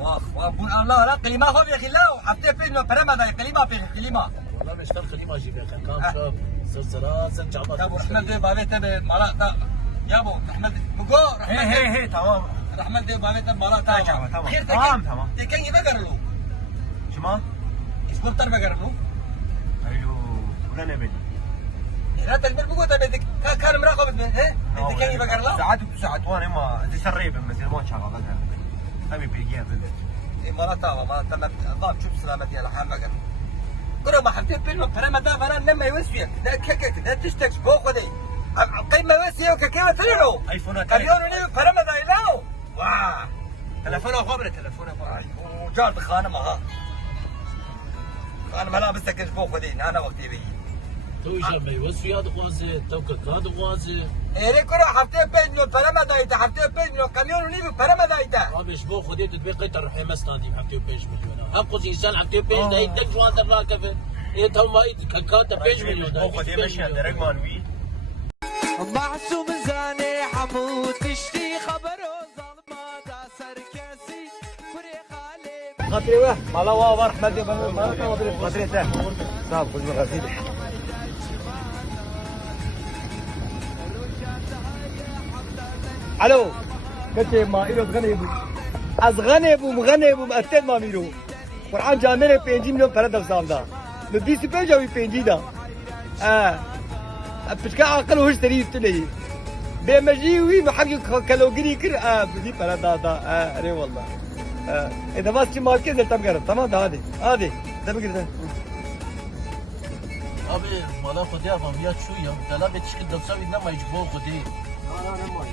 واخ بون الله لا قليما خو يا اخي لا حتى فين برما دا قليما في قليما والله مش فرق لي ما اجيب لك كان شوف سلسله سنجعبات يا ابو رحمد دي بابي تبي مالا يا ابو رحمد بقو رحمد هي تمام رحمد دي بابي تبي مالا تمام خير تمام تكن يبقرلو شما اسكوتر بقرلو ايوه ولا نبي لا تلمر بقو تبي كان مراقب ها انت كان يبقرلا ساعات وانا ما تسريب مثل ما شغالها ابي بيجي مرة تاوا ما تمام ضام شوف سلامتي على حال مقر قرا ما حبيت بينهم فرما دا فرا لما يوسفيك دا كيك دا تشتكش بو خدي قيمة وسيا وكيكه تلو ايفون كميون لي فرما دا يلاو واه تلفونه خبره تلفونه خبره وجار خانم ها خانم لا بس كيش بو خدي انا وقتي بي تو جنبي وسوي هذا غازي تو كاد غازي ايه كرا حبيت بينهم فرما دا يتا حبيت بينهم كميون لي فرما دا يتا باش بو خديت تبقى تروح مستاندي حبتي بيش مليون اقص انسان حبتي بيش ده يدك جوان الراكب ايه تو ما كاد بيش مليون بو خدي مشي درك مانوي محسوب زاني حمود تشتي خبره ظلمات سركسي كوري خالي خاطري واه مالا واه رحمد دي مالا خاطري تاع صاحب خذ غسيل الو قلت ما إيرو غنيبو از غنيبو مقتل ما ميرو قرآن جامعه 5 میلیون پر دفسام دا من 25 جاوی 5 دا بشكا عقل وش تريد تلي بمجي وي محق كالوغري كر بدي پر دا اري والله اذا ما تشي مال كذا تبقى تمام ده هذه ده بقدر ابي مالا خدي ابا ميات شو يا دلا بتشكل دفسا بينا ما يجبو خدي لا ما